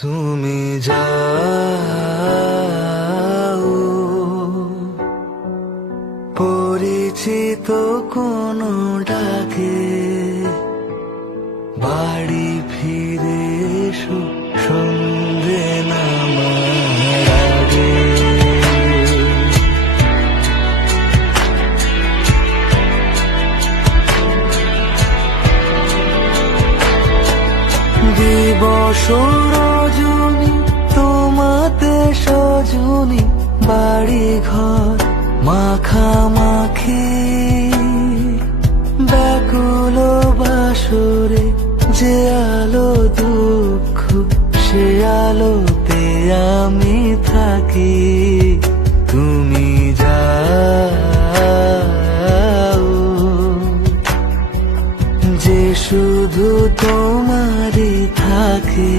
তুমি যাও পরিচিত কোনো ডাকে, বাড়ি ফিরে এসো সন্ধে নামার আগে। দিবস রজনী তোমাতে সজনী, বাড়ি ঘর মাখামাখি, ব্যাকুল বাসরে যে আলো দুঃখ সে আলোতে আমি থাকি।